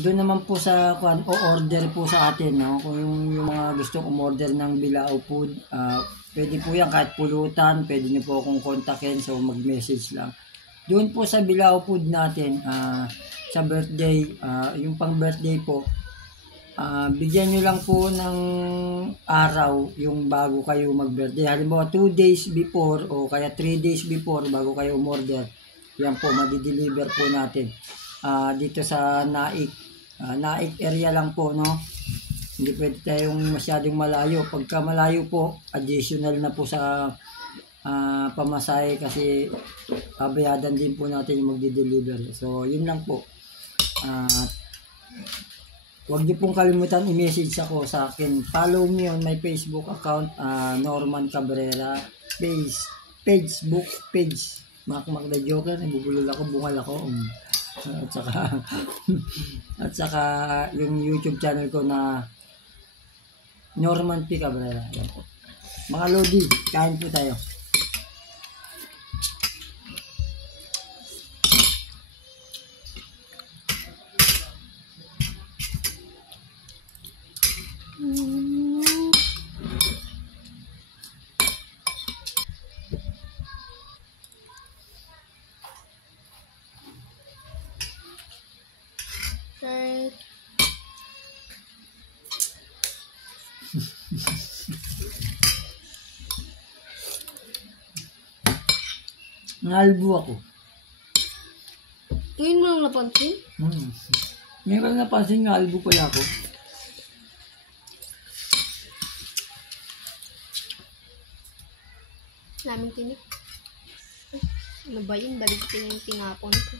Doon naman po sa o-order po sa atin, no? Kung yung mga gustong umorder ng Bilao Food, pwede po yan kahit pulutan, pwede niyo po akong kontakin, so mag-message lang. Doon po sa Bilao Food natin, sa birthday, yung pang birthday po, bigyan nyo lang po ng araw yung bago kayo mag-birthday. Halimbawa 2 days before o kaya 3 days before bago kayo umorder. Yan po, madideliver po natin. Dito sa Naik. Naik area lang po, no? Hindi pwede tayong masyadong malayo. Pagka malayo po, additional na po sa pamasahe kasi babayadan din po natin yung magdi-deliver. So, yun lang po. Huwag niyo pong kalimutan i-message ako sa akin. Follow me on my Facebook account, Norman Cabrera. Facebook page. Makmak the Joker. Nabubulol ako, bungal ako. At saka yung YouTube channel ko na Norman P. Cabrera. Yan po. Mga Lodi, kain po tayo. Nalbo ako. Ngayon mo lang napansin? Ngayon lang napansin nga, albo pala ako. Naming tinik. Ano ba yun? Balik ko yung tinapon ko.